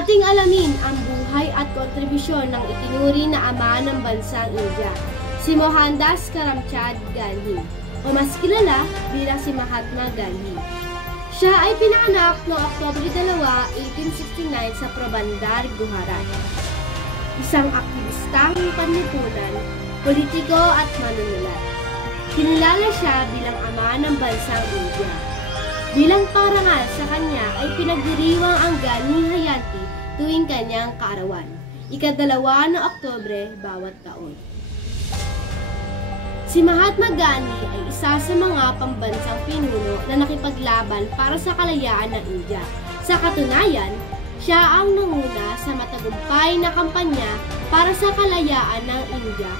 Ating alamin ang buhay at kontribusyon ng itinuri na ama ng bansang India, si Mohandas Karamchand Gandhi, o mas kilala bilang si Mahatma Gandhi. Siya ay pinanganak noong Oktubre 2, 1869 sa Porbandar, Gujarat. Isang aktivistang panlipunan, politiko at manunulat. Kinilala siya bilang ama ng bansang India. Bilang parangal sa kanya ay pinagdiriwang ang Gandhi Jayanti tuwing kanyang kaarawan, ika-2 ng Oktubre bawat taon. Si Mahatma Gandhi ay isa sa mga pambansang pinuno na nakipaglaban para sa kalayaan ng India. Sa katunayan, siya ang nanguna sa matagumpay na kampanya para sa kalayaan ng India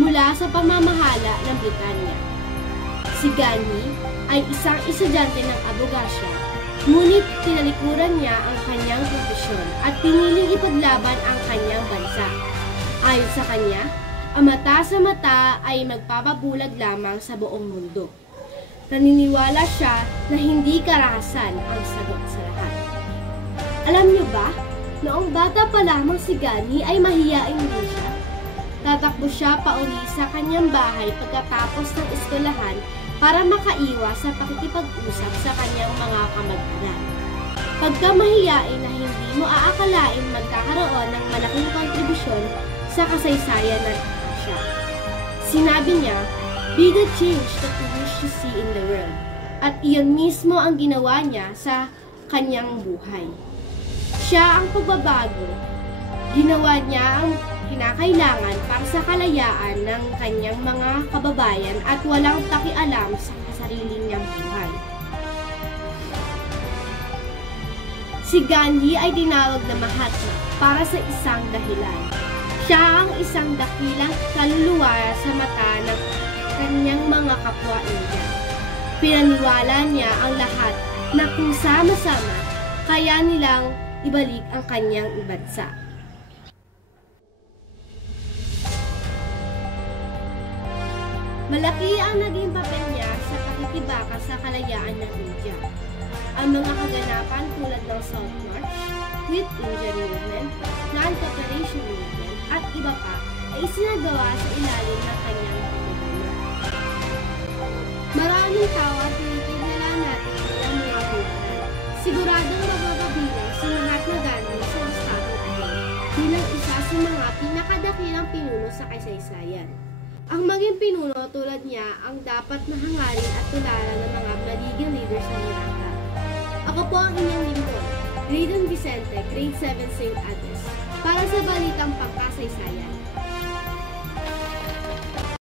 mula sa pamamahala ng Britanya. Si Gandhi ay isang estudyante ng abogasya, ngunit tinalikuran niya ang kanyang profesyon at piniling ipaglaban ang kanyang bansa. Ayon sa kanya, ang mata sa mata ay magpapabulag lamang sa buong mundo. Naniniwala siya na hindi karahasan ang sagot sa lahat. Alam niyo ba, noong bata pa lamang si Gandhi ay mahiyain din siya. Tatakbo siya pauli sa kanyang bahay pagkatapos ng eskwelahan para makaiwas sa pakikipag-usap sa kanyang mga kamag-anak. Pagka mahiyain na hindi mo aakalain magkakaroon ng malaking kontribusyon sa kasaysayan ng Asia. Sinabi niya, "Be the change that you wish to see in the world." At iyon mismo ang ginawa niya sa kanyang buhay. Siya ang pagbabago. Ginawa niya ang kinakailangan para sa kalayaan ng kanyang mga kababayan at walang pakialam sa sarili niyang buhay. Si Gandhi ay tinawag na Mahatma para sa isang dahilan. Siya ang isang dakilang kaluluwa sa mata ng kanyang mga kapwa India. Pinaniwala niya ang lahat na kung sama-sama, kaya nilang ibalik ang kanyang bansa. Malaki ang naging papel niya sa pakikibaka sa kalayaan ng India. Ang mga kaganapan tulad ng Salt March, Quit India Movement, Non-Cooperation Movement, at iba pa ay isinagawa sa ilalim ng kanyang pamumuno. Maraming tao at tinikilala natin ang mga buhay. Siguradong mabababilang si Mahatma Gandhi sa listatong ito bilang isa sa mga pinakadakilang pinuno sa kasaysayan. Ang maging pinuno tulad niya ang dapat na hangarin at tularan ng mga maliging leaders ng Iraq. Ako po ang inyong lingkod, Graydon Vicente, Grade 7 St. Agnes, para sa Balitang Pangkasaysayan.